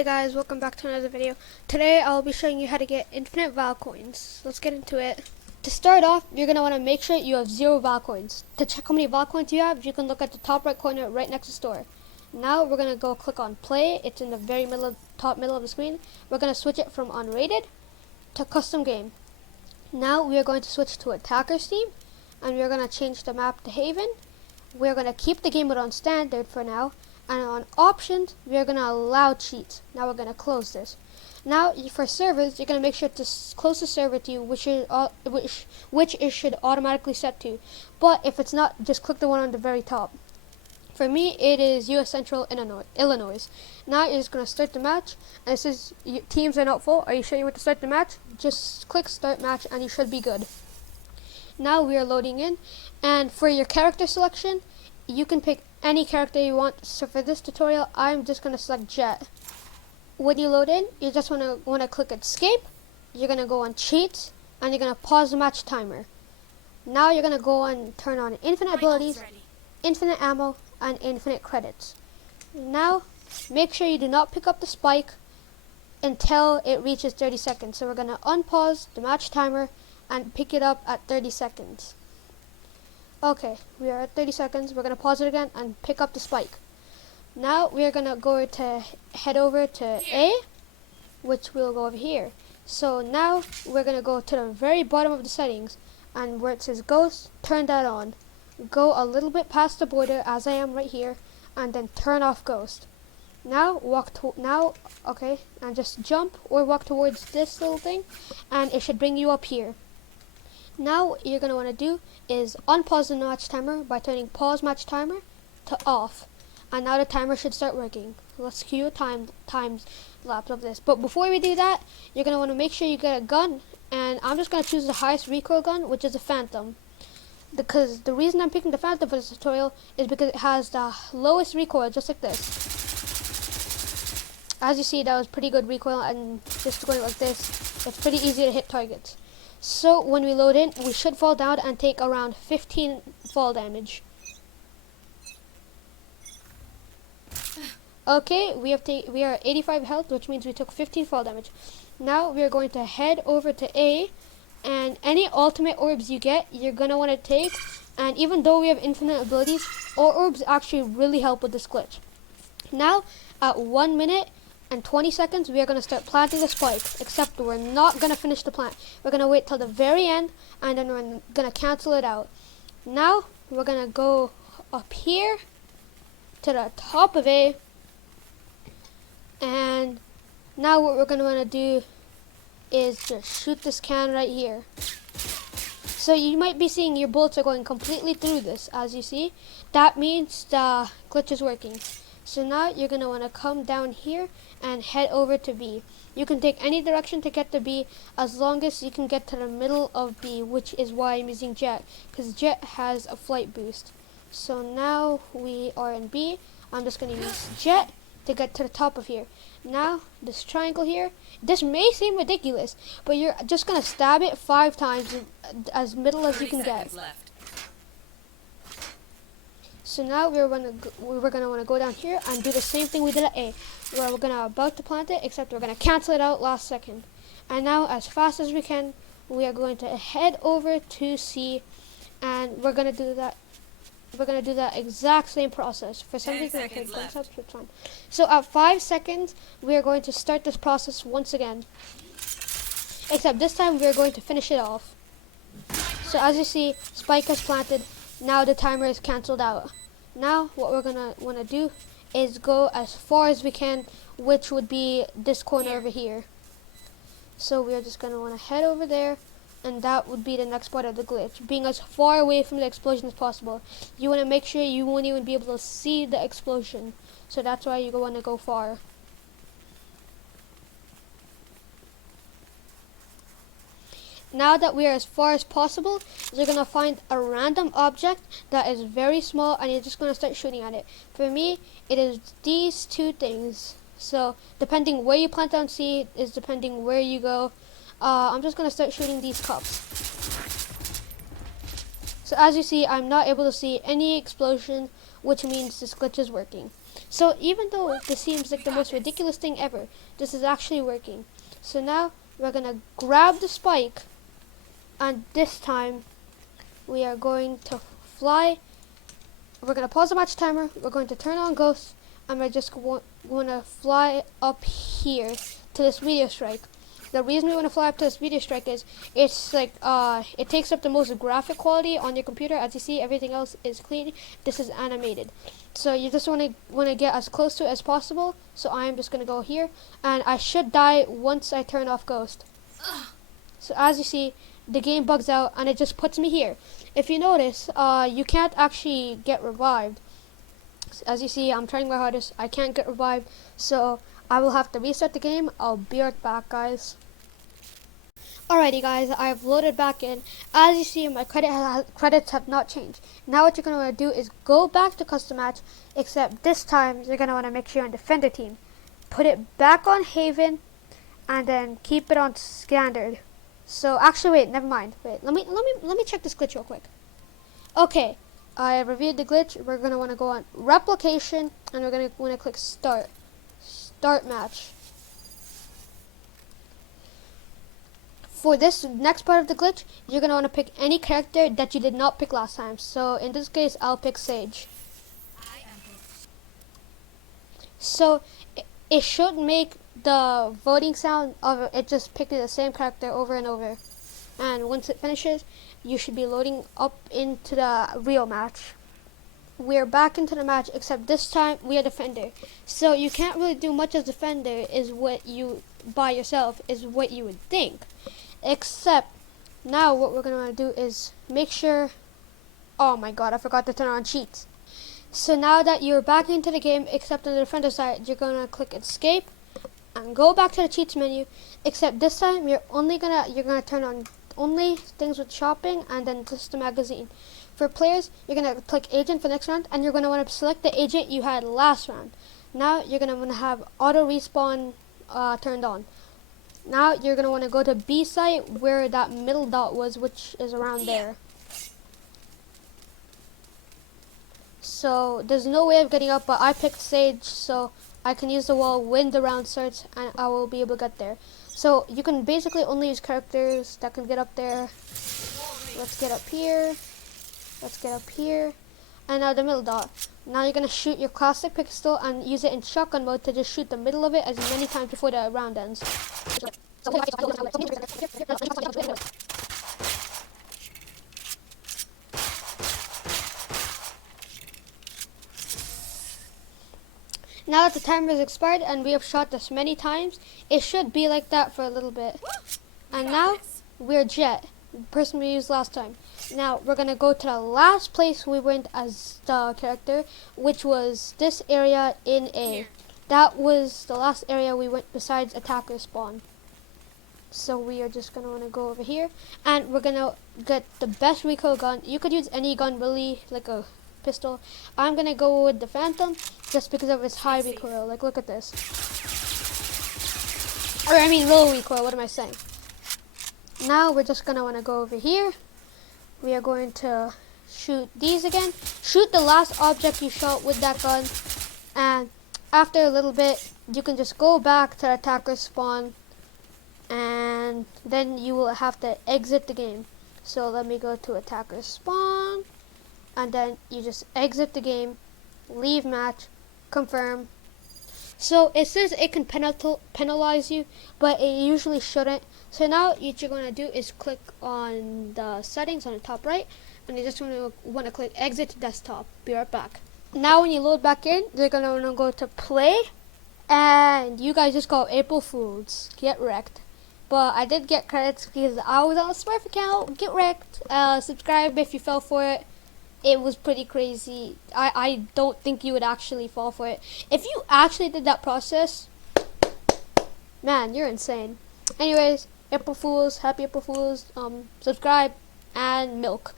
Hey guys, welcome back to another video. Today I'll be showing you how to get infinite Val coins. Let's get into it. To start off, you're going to want to make sure you have 0 Val coins. To check how many Val coins you have, you can look at the top right corner right next to store. Now we're going to go click on play. It's in the very top middle of the screen. We're going to switch it from unrated to custom game. Now we are going to switch to attacker's team, and we're going to change the map to Haven. We're going to keep the game mode on standard for now. And on options, we are going to allow cheats. Now we're going to close this. Now for servers, you're going to make sure to close the server to you, which it should automatically set to. But if it's not, just click the one on the very top. For me, it is US Central Illinois. Now you're just going to start the match, and it says teams are not full. Are you sure you want to start the match? Just click start match, and you should be good. Now we are loading in, and for your character selection, you can pick any character you want. So for this tutorial, I'm just going to select Jet. When you load in, you just want to click escape. You're going to go on cheats, and you're going to pause the match timer. Now you're going to go and turn on infinite abilities, infinite ammo, and infinite credits. Now make sure you do not pick up the spike until it reaches 30 seconds. So we're going to unpause the match timer and pick it up at 30 seconds. Okay, we are at 30 seconds. We're going to pause it again and pick up the spike. Now we are going to head over to A, which will go over here. So now we're going to go to the very bottom of the settings, and where it says ghost, turn that on. Go a little bit past the border, as I am right here, and then turn off ghost. Now and just jump or walk towards this little thing, and it should bring you up here. Now what you're going to want to do is unpause the match timer by turning pause match timer to off. And now the timer should start working. Let's cue a time lapse of this. But before we do that, you're going to want to make sure you get a gun. And I'm just going to choose the highest recoil gun, which is a Phantom. Because the reason I'm picking the Phantom for this tutorial is because it has the lowest recoil, just like this. As you see, that was pretty good recoil, and just going like this, it's pretty easy to hit targets. So when we load in, we should fall down and take around 15 fall damage. Okay, we are at 85 health, which means we took 15 fall damage. Now we are going to head over to A, and any ultimate orbs you get, you're going to want to take. And even though we have infinite abilities, all orbs actually really help with this glitch. Now, at 1 minute and 20 seconds, we are going to start planting the spike, except we're not going to finish the plant. We're going to wait till the very end, and then we're going to cancel it out. Now, we're going to go up here to the top of A, and now what we're going to want to do is just shoot this can right here. So you might be seeing your bullets are going completely through this, as you see. That means the glitch is working. So now you're going to want to come down here and head over to B. You can take any direction to get to B, as long as you can get to the middle of B, which is why I'm using Jet, because Jet has a flight boost. So now we are in B. I'm just going to use Jet to get to the top of here. Now, this triangle here, this may seem ridiculous, but you're just going to stab it 5 times as middle as you can get. So now we're going to want to go down here and do the same thing we did at A, where we're going to about to plant it, except we're going to cancel it out last second. And now, as fast as we can, we are going to head over to C, and we're going to do that. We're going to do that exact same process. For some reason, so at 5 seconds, we are going to start this process once again. Except this time, we are going to finish it off. So as you see, spike has planted. Now the timer is cancelled out. Now what we're going to want to do is go as far as we can, which would be this corner over here. So we are just going to want to head over there, and that would be the next part of the glitch, being as far away from the explosion as possible. You want to make sure you won't even be able to see the explosion, so that's why you want to go far. Now that we are as far as possible, you're going to find a random object that is very small, and you're just going to start shooting at it. For me, it is these 2 things. So depending where you plant down C is depending where you go. I'm just going to start shooting these cups. So as you see, I'm not able to see any explosion, which means this glitch is working. So even though this seems like the most ridiculous thing ever, this is actually working. So now we're gonna grab the spike, and this time we are going to fly. We're gonna pause the match timer, we're going to turn on ghost, and we're just gonna fly up here to this meteor strike. The reason we want to fly up to this meteor strike is it's like it takes up the most graphic quality on your computer. As you see, everything else is clean. This is animated, so you just want to get as close to it as possible. So I'm just gonna go here, and I should die once I turn off ghost. So as you see, the game bugs out and it just puts me here. If you notice, you can't actually get revived. As you see, I'm trying my hardest. I can't get revived, so I will have to restart the game. I'll be right back, guys. Alrighty guys, I've loaded back in. As you see, my credits have not changed. Now what you're going to want to do is go back to custom match, except this time you're going to want to make sure you're on defender team. Put it back on Haven, and then keep it on standard. So actually wait, never mind. Wait, let me check this glitch real quick. Okay, I reviewed the glitch. We're going to want to go on replication, and we're going to want to click start. Start match. For this next part of the glitch, you're going to want to pick any character that you did not pick last time. So in this case, I'll pick Sage. So it should make the voting sound of it just picking the same character over and over. And once it finishes, you should be loading up into the real match. We're back into the match, except this time we are defender. So you can't really do much as defender is what you by yourself is what you would think. Except now what we're gonna do is make sure, oh my god, I forgot to turn on cheats. So now that you're back into the game, except on the defender side, you're gonna click escape and go back to the cheats menu, except this time you're gonna turn on only things with shopping and then just the magazine. For players, you're going to click agent for next round, and you're going to want to select the agent you had last round. Now you're going to want to have auto respawn turned on. Now you're going to want to go to B site where that middle dot was, which is around there. So there's no way of getting up, but I picked Sage, so I can use the wall when the round starts, and I will be able to get there. So you can basically only use characters that can get up there. Let's get up here. Let's get up here. And now the middle dot. Now you're going to shoot your classic pistol and use it in shotgun mode to just shoot the middle of it as many times before the round ends. Now that the timer is expired and we have shot this many times, it should be like that for a little bit. And now we're Jet, the person we used last time. Now we're gonna go to the last place we went as the character, which was this area in A. That was the last area we went besides attacker spawn. So we are just gonna wanna go over here, and we're gonna get the best recoil gun. You could use any gun really, like a pistol. I'm gonna go with the Phantom just because of its high recoil. Like, look at this. Or I mean low recoil, what am I saying? Now we're just gonna wanna go over here. We are going to shoot these again. Shoot the last object you shot with that gun, and after a little bit you can just go back to attacker spawn, and then you will have to exit the game. So let me go to attacker spawn, and then you just exit the game, leave match, confirm. So it says it can penalize you, but it usually shouldn't. So now what you're going to do is click on the settings on the top right, and you just want to click exit to desktop. Be right back. Now when you load back in, you're going to want to go to play, and you guys just go April Fools. Get wrecked. But I did get credits because I was on a Smurf account. Get wrecked. Subscribe if you fell for it. It was pretty crazy. I don't think you would actually fall for it. If you actually did that process, man, you're insane. Anyways, April Fools, happy April Fools. Subscribe and milk.